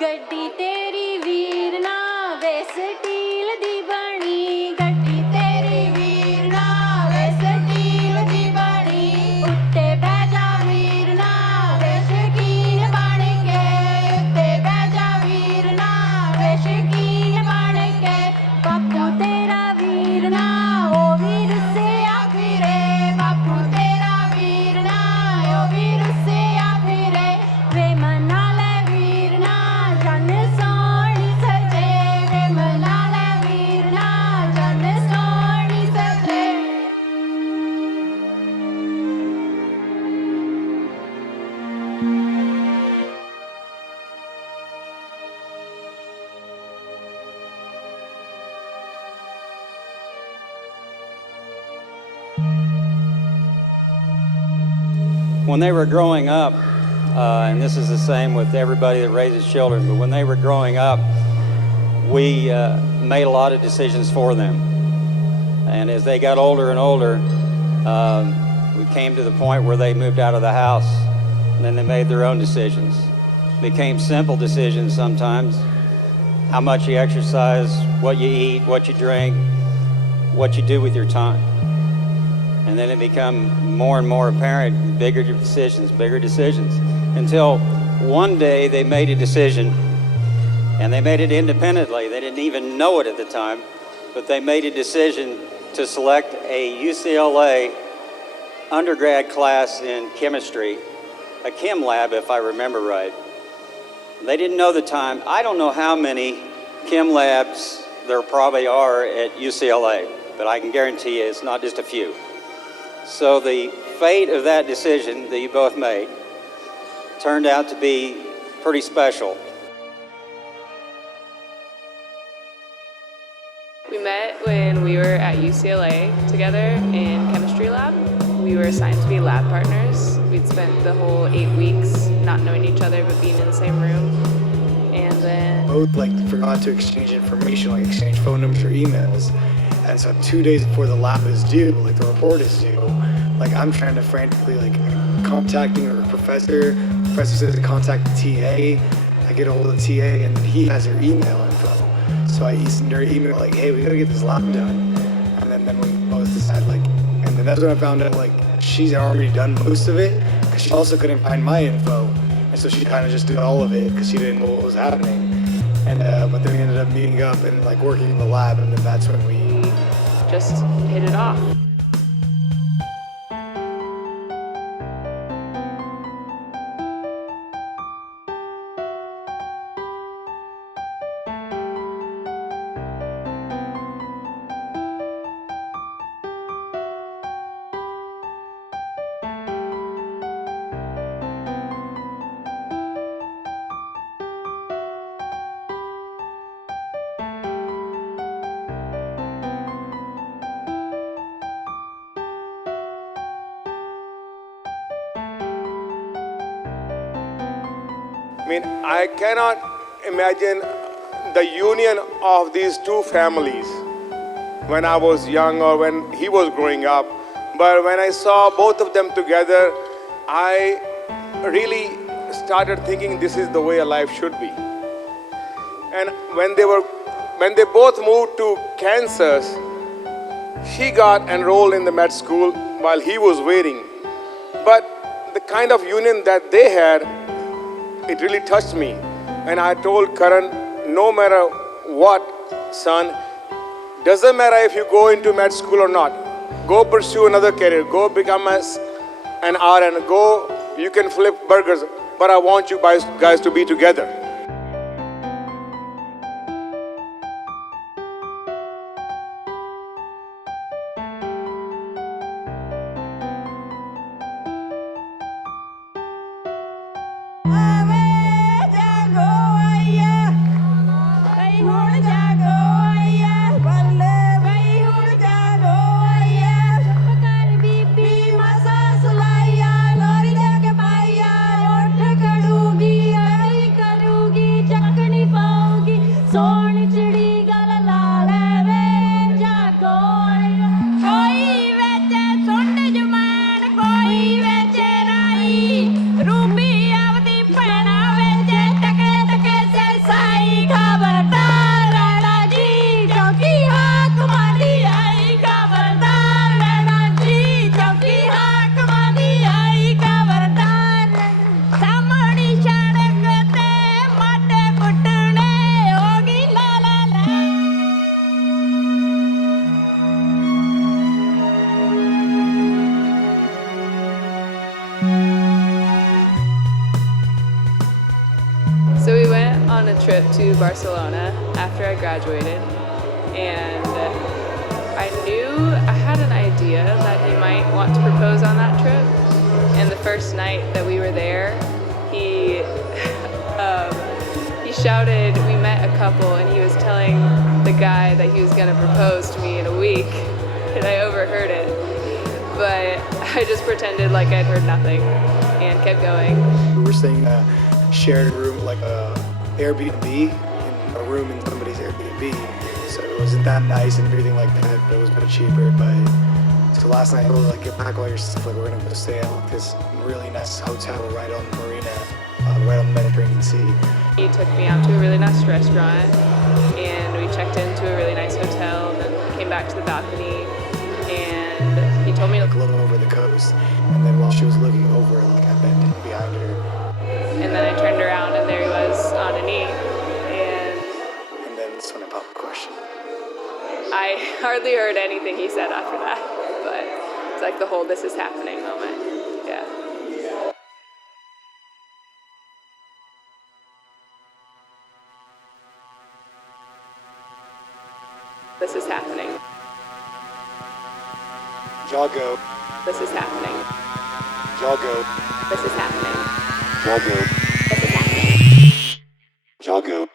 ਗੱਡੀ ਤੇਰੀ ਵੀਰ ਨਾ ਵੇ ਸਟੀਲ ਦੀ ਬਣੀ, ਗੱਡੀ ਤੇਰੀ ਵੀਰ ਨਾ ਵੇ ਸਟੀਲ ਦੀ ਬਣੀ, ਉੱਤੇ ਬਹਿ ਜਾ ਵੀਰ ਨਾ ਵੇ ਸ਼ਕੀਨ ਬਣ ਕੇ, ਉੱਤੇ ਬਹਿ ਜਾ ਵੀਰ ਨਾ ਵੇ ਸ਼ਕੀਨ ਬਣ ਕੇ, ਬਾਪੂ ਤੇਰਾ ਵੀਰ ਨਾ ਉਹ ਵੀ ਰੁੱਸਿਆ ਫਿਰੇ, ਬਾਪੂ ਤੇਰਾ ਵੀਰ ਨਾ ਉਹ ਵੀ ਰੁੱਸਿਆ ਫਿਰੇ, ਵੇ ਮਨਾ ਲੈ ਵੀਰ ਨਾ ਜਨ ਸੋਹਣੀ ਸਜੇ, ਵੇ ਮਨਾ ਲੈ ਵੀਰ ਨਾ ਜਨ ਸੋਹਣੀ ਸਜੇ। When they were growing up, and this is the same with everybody that raises children, but when they were growing up, we made a lot of decisions for them. And as they got older and older, we came to the point where they moved out of the house, and then they made their own decisions. Became simple decisions sometimes: how much you exercise, what you eat, what you drink, what you do with your time. And then it became more and more apparent, bigger decisions, until one day they made a decision, and they made it independently. They didn't even know it at the time, but they made a decision to select a UCLA undergrad class in chemistry, a chem lab, if I remember right. They didn't know the time. I don't know how many chem labs there probably are at UCLA, but I can guarantee you it's not just a few. So the fate of that decision that you both made turned out to be pretty special. We met when we were at UCLA together in chemistry lab. We were assigned to be lab partners. We'd spent the whole 8 weeks not knowing each other but being in the same room. And then both forgot to exchange information, exchange phone numbers or emails. And so 2 days before the lab is due, the report is due, I'm trying to frantically contacting a professor. Professor says to contact the TA. I get a hold of the TA and he has her email info. So I send her email hey, we gotta get this lab done. And then we both decide and then that's when I found out she's already done most of it, because she also couldn't find my info. And so she kind of just did all of it because she didn't know what was happening. And but then we ended up meeting up and working in the lab, and then that's when we just hit it off. I cannot imagine the union of these two families when I was young or when he was growing up. But when I saw both of them together, I really started thinking this is the way a life should be. And when they both moved to Kansas, she got enrolled in the med school while he was waiting. But the kind of union that they had, it really touched me. And I told Karan, no matter what, son, doesn't matter if you go into med school or not, go pursue another career, go become an RN, go, you can flip burgers, but I want you guys to be together. Ruby, I a trip to Barcelona after I graduated, and I knew I had an idea that he might want to propose on that trip. And the first night that we were there, he shouted, we met a couple, and he was telling the guy that he was going to propose to me in a week, and I overheard it. But I just pretended like I'd heard nothing and kept going. We were staying in a shared room, like a Airbnb, in a room in somebody's Airbnb. So it wasn't that nice and everything like that, but it was a bit cheaper. But so last night, I told her, like, get back all your stuff. Like, we're gonna go stay at this really nice hotel right on the marina, right on the Mediterranean Sea. He took me out to a really nice restaurant, and we checked into a really nice hotel, and then came back to the balcony, and he told me to Like, look over the coast. And then while she was looking over, like, I bent behind her. and then I turned around, and there he was on a knee, and And then that's when I popped the question. I hardly heard anything he said after that, but it's like the whole "this is happening" moment. Yeah. This is happening. Jago, This is happening. Jago, This is happening. Jago, This is happening. Jago.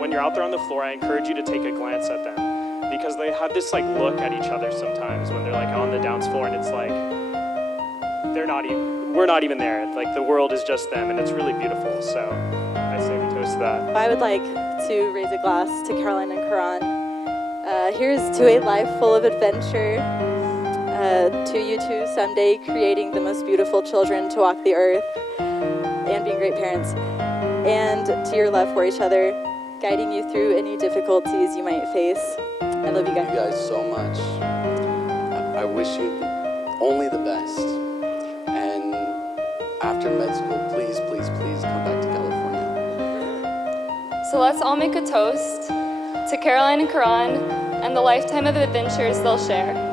When you're out there on the floor, I encourage you to take a glance at them, because they have this like look at each other sometimes when they're like on the dance floor, and it's like we're not even there. Like the world is just them, and it's really beautiful. So I say we toast that. I would like to raise a glass to Caroline and Karan. Here's to a life full of adventure, to you two someday creating the most beautiful children to walk the earth and being great parents, and to your love for each other, guiding you through any difficulties you might face. I love you guys. You guys so much. I wish you only the best. And after med school, please, please, please come back to California. So let's all make a toast to Caroline and Karan and the lifetime of adventures they'll share.